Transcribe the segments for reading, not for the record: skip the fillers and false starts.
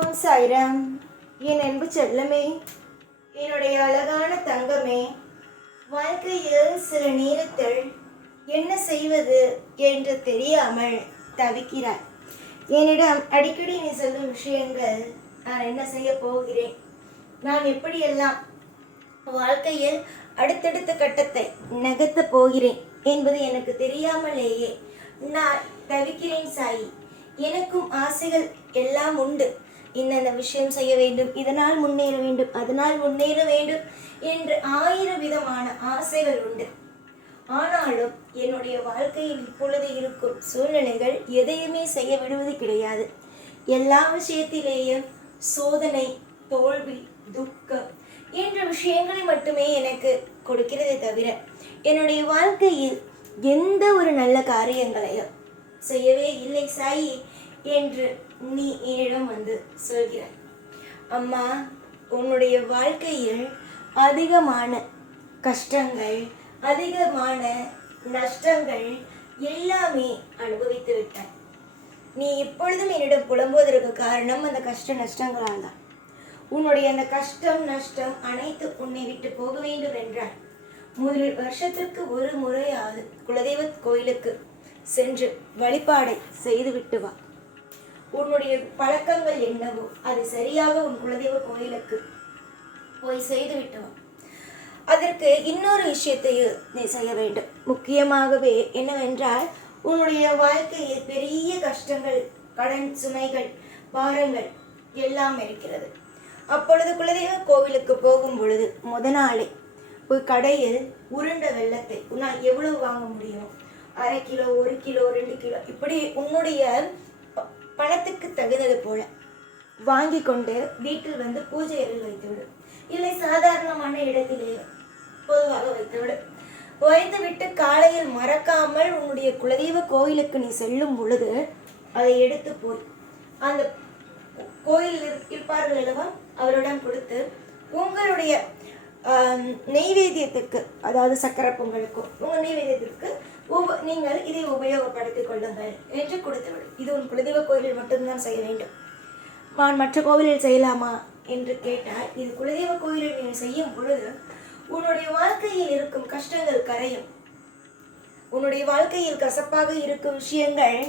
ஓம் சாய்ராம். என் அன்பு செல்லமே, என்னுடைய அழகான தங்கமே, வாழ்க்கையில் சில நேரத்தில் என்ன செய்வது என்று தெரியாமல் தவிக்கிறாய். என்னிடம் அடிக்கடி நீ சொல்லும் விஷயங்கள், நான் என்ன செய்ய போகிறேன், நான் எப்படியெல்லாம் வாழ்க்கையில் அடுத்தடுத்த கட்டத்தை நகர்த்த போகிறேன் என்பது எனக்கு தெரியாமலேயே நான் தவிக்கிறேன் சாயி. எனக்கும் ஆசைகள் எல்லாம் உண்டு. இன்னென்ன விஷயம் செய்ய வேண்டும், இதனால் முன்னேற வேண்டும், அதனால் முன்னேற வேண்டும் என்று 1000 விதமான ஆசைகள் உண்டு. ஆனாலும் என்னுடைய வாழ்க்கையில் இப்பொழுது இருக்கும் சூழ்நிலைகள் எதையுமே செய்ய விடுவது கிடையாது. எல்லா விஷயத்திலேயும் சோதனை, தோல்வி, துக்கம் என்ற விஷயங்களை மட்டுமே எனக்கு கொடுக்கிறதே தவிர என்னுடைய வாழ்க்கையில் எந்த ஒரு நல்ல காரியங்களையும் செய்யவே இல்லை சாயி என்று நீ என்னிடம் வந்து சொல்கிறாய். அம்மா, உன்னுடைய வாழ்க்கையில் அதிகமான கஷ்டங்கள், அதிகமான நஷ்டங்கள் எல்லாமே அனுபவித்து விட்டாய். நீ இப்பொழுதும் என்னிடம் புலம்புவதற்கு காரணம் அந்த கஷ்ட நஷ்டங்களால் தான். உன்னுடைய அந்த கஷ்டம் நஷ்டம் அனைத்து உன்னை விட்டு போக வேண்டும் என்றால் முதல் வருஷத்திற்கு ஒரு முறையாவது குலதெய்வ கோயிலுக்கு சென்று வழிபாடை செய்துவிட்டு வா. உன்னுடைய பழக்கங்கள் என்னவோ அது சரியாக உன் குலதெய்வ கோயிலுக்கு போய் செய்துவிட்டு வா. அதற்கு இன்னொரு விஷயத்தையும் நீ செய்ய வேண்டும். முக்கியமாகவே என்னவென்றால், உன்னுடைய வாழ்க்கையில் பெரிய கஷ்டங்கள், கடன் சுமைகள், பாரங்கள் எல்லாம் இருக்கிறது. அப்பொழுது குலதெய்வ கோவிலுக்கு போகும் பொழுது நாளே ஒரு கடையில் உருண்ட வெல்லத்தை உன்னால் எவ்வளவு வாங்க முடியும், 1/2 கிலோ, 1 கிலோ, 2 கிலோ, இப்படி உன்னுடைய பணத்துக்கு தகுந்தது போல வாங்கி கொண்டு வீட்டில் வந்து பூஜை அறையில் வைத்துவிடு. இல்லை சாதாரணமான இடத்திலே பொதுவாக வைத்துவிட்டு காலையில் மறக்காமல் உன்னுடைய குலதெய்வ கோயிலுக்கு நீ செல்லும் பொழுது அதை எடுத்து போய் அந்த கோயில் இருப்பார்கள் அல்லவா, அவரிடம் கொடுத்து உங்களுடைய நெய்வேத்தியத்துக்கு, அதாவது சக்கரை பொங்கலுக்கும் உங்கள் நெய்வேத்தியத்திற்கு நீங்கள் இதை உபயோகப்படுத்திக் கொள்ளுங்கள் என்று கொடுத்துவிடும். இது உன் குலதெய்வ கோயிலில் மட்டும்தான் செய்ய வேண்டும். நான் மற்ற கோவிலில் செய்யலாமா என்று கேட்டால், இது குலதெய்வ கோயிலில் நீ செய்யும் பொழுது உன்னுடைய வாழ்க்கையில் இருக்கும் கஷ்டங்கள் கரையும். உன்னுடைய வாழ்க்கையில் கசப்பாக இருக்கும் விஷயங்கள்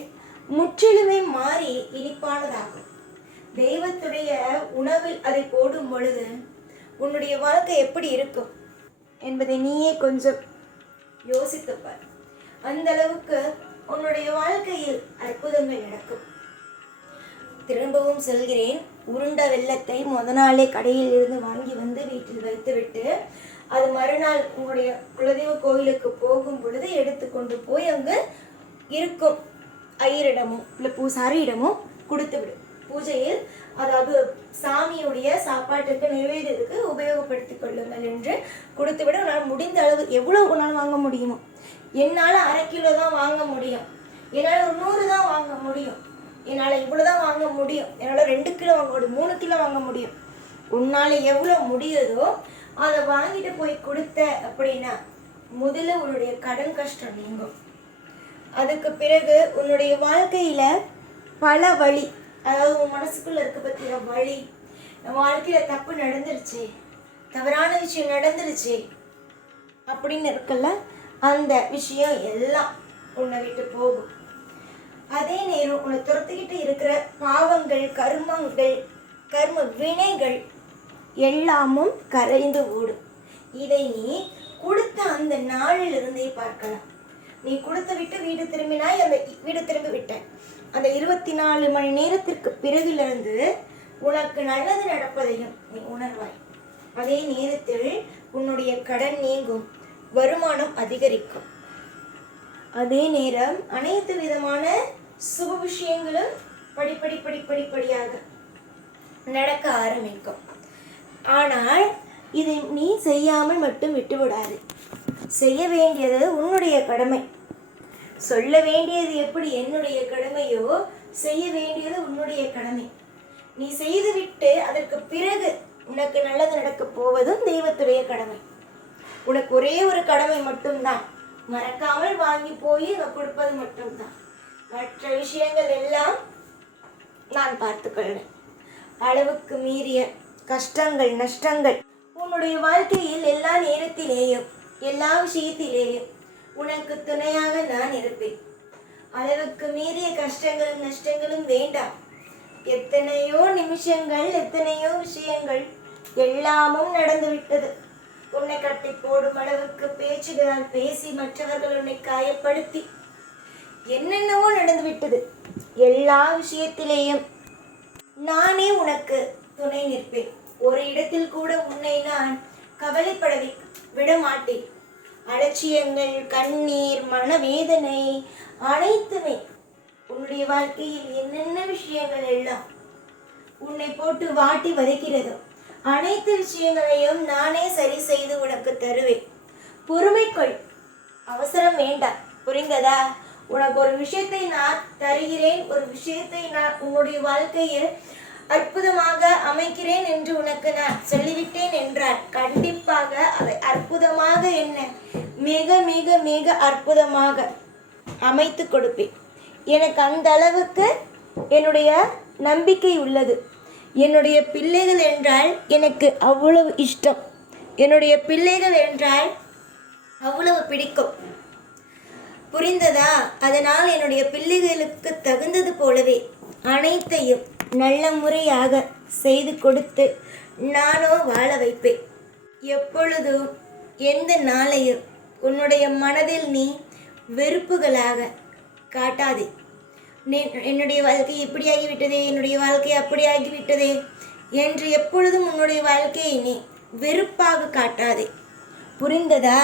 முற்றிலுமே மாறி இனிப்பானதாகும். தெய்வத்துடைய உணவில் அதை போடும் பொழுது உன்னுடைய வாழ்க்கை எப்படி இருக்கும் என்பதை நீயே கொஞ்சம் யோசித்துப்பார். அந்த அளவுக்கு உன்னுடைய வாழ்க்கையில் அற்புதங்கள் நடக்கும். திரும்பவும் சொல்கிறேன், உருண்ட வெல்லத்தை நாளே கடையில் இருந்து வாங்கி வந்து வீட்டில் வைத்துவிட்டு அது மறுநாள் உங்களுடைய குலதெய்வ கோவிலுக்கு போகும் பொழுது எடுத்துக்கொண்டு போய் அங்கு இருக்கும் ஐயரிடமோ இல்லை பூசாரியிடமோ கொடுத்து விடும். பூஜையில், அதாவது சாமியுடைய சாப்பாட்டுக்கு நிறைவேறதுக்கு உபயோகப்படுத்திக் கொள்ளுங்கள் என்று கொடுத்துவிட. நான் முடிந்த அளவு எவ்வளவு உன்னால் வாங்க முடியுமோ, என்னால் 1/2 கிலோ தான் வாங்க முடியும், என்னால் 100 தான் வாங்க முடியும், என்னால் இவ்வளோ தான் வாங்க முடியும், என்னால் 2 கிலோ வாங்க முடியும், 3 கிலோ வாங்க முடியும், உன்னால் எவ்வளோ முடியுதோ அதை வாங்கிட்டு போய் கொடுத்த அப்படின்னா முதல்ல உன்னுடைய கடன் கஷ்டம் நீங்கும். அதுக்கு பிறகு உன்னுடைய வாழ்க்கையில் பல வழி, அதாவது உன் மனசுக்குள்ள இருக்க பற்றிய வழி, நம்ம வாழ்க்கையில் தப்பு நடந்துருச்சு, தவறான விஷயம் நடந்துருச்சு அப்படின்னு இருக்கல, அந்த விஷயம் எல்லாம் உன்னை விட்டு போகும். அதே நேரம் உன்னை துரத்துக்கிட்டு இருக்கிற பாவங்கள், கர்மங்கள், கர்ம வினைகள் எல்லாமும் கரைந்து ஓடும். இதை நீ கொடுத்த அந்த நாளிலிருந்தே பார்க்கலாம். நீ கொடுத்து விட்டு வீடு திரும்பினாய், அந்த வீடு திரும்பி விட்டாய். அந்த 24 மணி நேரத்திற்கு பிறகிலிருந்து உனக்கு நல்லது நடப்பதையும் நீ உணர்வாய். அதே நேரத்தில் உன்னுடைய கடன் நீங்கும், வருமானம் அதிகரிக்கும். அதே நேரம் அனைத்து விதமான சுப விஷயங்களும் படிப்படியாக நடக்க ஆரம்பிக்கும். ஆனால் இதை நீ செய்யாமல் மட்டும் விட்டுவிடாது. செய்ய வேண்டியது உன்னுடைய கடமை. சொல்ல வேண்டியது எப்படி என்னுடைய கடமையோ, செய்ய வேண்டியது உன்னுடைய கடமை. நீ செய்துவிட்டு அதற்கு பிறகு உனக்கு நல்லது நடக்கப் போவதும் தெய்வத்துடைய கடமை. உனக்கு ஒரே ஒரு கடமை மட்டும்தான், மறக்காமல் வாங்கி போய் கொடுப்பது மட்டும்தான். மற்ற விஷயங்கள் எல்லாம் நான் பார்த்துக்கொள்வேன். அளவுக்கு மீறிய கஷ்டங்கள் நஷ்டங்கள் உன்னுடைய வாழ்க்கையில் எல்லா நேரத்திலேயும் எல்லா விஷயத்திலேயும் உனக்கு துணையாக நான் இருப்பேன். அளவுக்கு மீறிய கஷ்டங்களும் நஷ்டங்களும் வேண்டாம். எத்தனையோ நிமிஷங்கள் எத்தனையோ விஷயங்கள் எல்லாமும் நடந்துவிட்டது. உன்னை கட்டி போடும் அளவுக்கு பேச்சுகளால் பேசி மற்றவர்கள் உன்னை காயப்படுத்தி என்னென்னவோ நடந்துவிட்டது. எல்லா விஷயத்திலேயும் நானே உனக்கு துணை நிற்பேன். ஒரு இடத்தில் கூட உன்னை நான் கவலைப்பட விட மாட்டேன். அலட்சியங்கள், கண்ணீர், மனவேதனை அனைத்துமே உன்னுடைய வாழ்க்கையில் என்னென்ன விஷயங்கள் எல்லாம் உன்னை போட்டு வாட்டி வதைக்கிறதோ அனைத்து விஷயங்களையும் நானே சரி செய்து உனக்கு தருவேன். பொறுமைக்குள், அவசரம் வேண்டாம். புரிந்ததா? உனக்கு ஒரு விஷயத்தை நான் தருகிறேன், ஒரு விஷயத்தை நான் உன்னுடைய வாழ்க்கையில் அற்புதமாக அமைக்கிறேன் என்று உனக்கு நான் சொல்லிவிட்டேன் என்றால் கண்டிப்பாக அதை அற்புதமாக என்ன மிக மிக மிக அற்புதமாக அமைத்து கொடுப்பேன். எனக்கு அந்த அளவுக்கு என்னுடைய நம்பிக்கை உள்ளது. என்னுடைய பிள்ளைகள் என்றால் எனக்கு அவ்வளவு இஷ்டம். என்னுடைய பிள்ளைகள் என்றால் அவ்வளவு பிடிக்கும். புரிந்ததா? அதனால் என்னுடைய பிள்ளைகளுக்கு தகுந்தது போலவே அனைத்தையும் நல்ல முறையாக செய்து கொடுத்து நானோ வாழ வைப்பேன். எப்பொழுதும் எந்த நாளையும் உன்னுடைய மனதில் நீ வெறுப்புகளாக காட்டாதே. என்னுடைய வாழ்க்கை இப்படியாகிவிட்டதே, என்னுடைய வாழ்க்கை அப்படியாகிவிட்டதே என்று எப்பொழுதும் உன்னுடைய வாழ்க்கையை நீ வெறுப்பாக காட்டாதே. புரிந்ததா?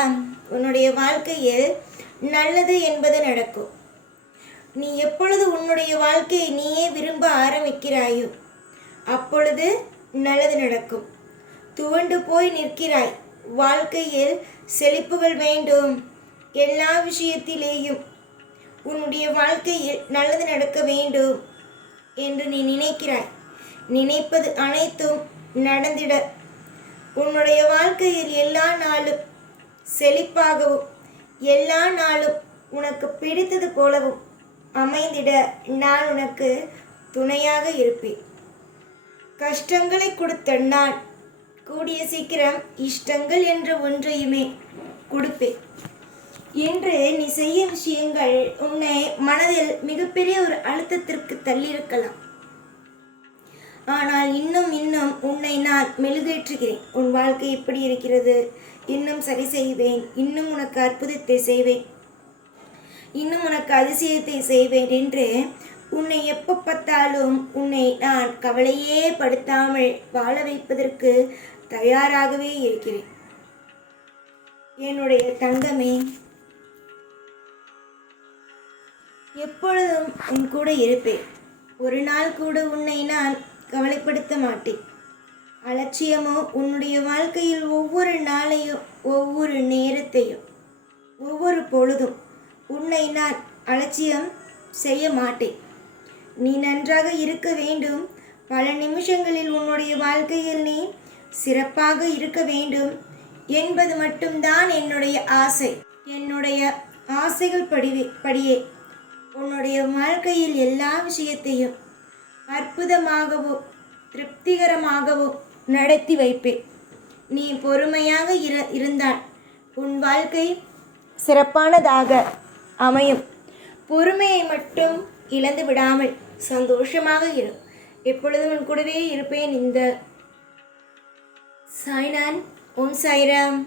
உன்னுடைய வாழ்க்கையில் நல்லது என்பது நடக்கும். நீ எப்பொழுது உன்னுடைய வாழ்க்கையை நீயே விரும்ப ஆரம்பிக்கிறாயோ அப்பொழுது நல்லது நடக்கும். துவண்டு போய் நிற்கிறாய், வாழ்க்கையில் செழிப்புகள் வேண்டும், எல்லா விஷயத்திலேயும் உன்னுடைய வாழ்க்கையில் நல்லது நடக்க வேண்டும் என்று நீ நினைக்கிறாய். நினைப்பது அனைத்தும் நடந்திட உன்னுடைய வாழ்க்கையில் எல்லா நாளும் செழிப்பாகவும் எல்லா நாளும் உனக்கு பிடித்தது போலவும் அமைந்திட நான் உனக்கு துணையாக இருப்பேன். கஷ்டங்களை கொடுத்த நான் கூடிய சீக்கிரம் இஷ்டங்கள் என்ற ஒன்றையுமே கொடுப்பேன். என்று நீ செய்யும் விஷயங்கள் உன்னை மனதில் மிகப்பெரிய ஒரு அழுத்தத்திற்கு தள்ளியிருக்கலாம். ஆனால் இன்னும் இன்னும் உன்னை நான் மெழுகேற்றுகிறேன். உன் வாழ்க்கை எப்படி இருக்கிறது, இன்னும் சரி செய்வேன், இன்னும் உனக்கு அற்புதத்தை செய்வேன், இன்னும் உனக்கு அதிசயத்தை செய்வேன் என்று உன்னை எப்போ பார்த்தாலும் உன்னை நான் கவலையே படுத்தாமல் வாழ வைப்பதற்கு தயாராகவே இருக்கிறேன். என்னுடைய தங்கமே, எப்பொழுதும் உன் கூட இருப்பேன். ஒரு நாள் கூட உன்னை நான் கவலைப்படுத்த மாட்டேன். அலட்சியமோ உன்னுடைய வாழ்க்கையில் ஒவ்வொரு நாளையும் ஒவ்வொரு நேரத்தையும் ஒவ்வொரு பொழுதும் உன்னை நான் அலட்சியம் செய்ய மாட்டேன். நீ நன்றாக இருக்க வேண்டும். பல நிமிஷங்களில் உன்னுடைய வாழ்க்கையில் நீ சிறப்பாக இருக்க வேண்டும் என்பது மட்டும்தான் என்னுடைய ஆசை. என்னுடைய ஆசைகள் படியே உன்னுடைய வாழ்க்கையில் எல்லா விஷயத்தையும் அற்புதமாகவும் திருப்திகரமாகவும் நடத்தி வைப்பேன். நீ பொறுமையாக இருந்தால் உன் வாழ்க்கை சிறப்பானதாக அமையும். பொறுமையை மட்டும் இழந்து விடாமல் சந்தோஷமாக இரு. எப்பொழுதும் உன் கூடவே இருப்பேன். இந்த சாய்நான். ஓம் சாய்ராம்.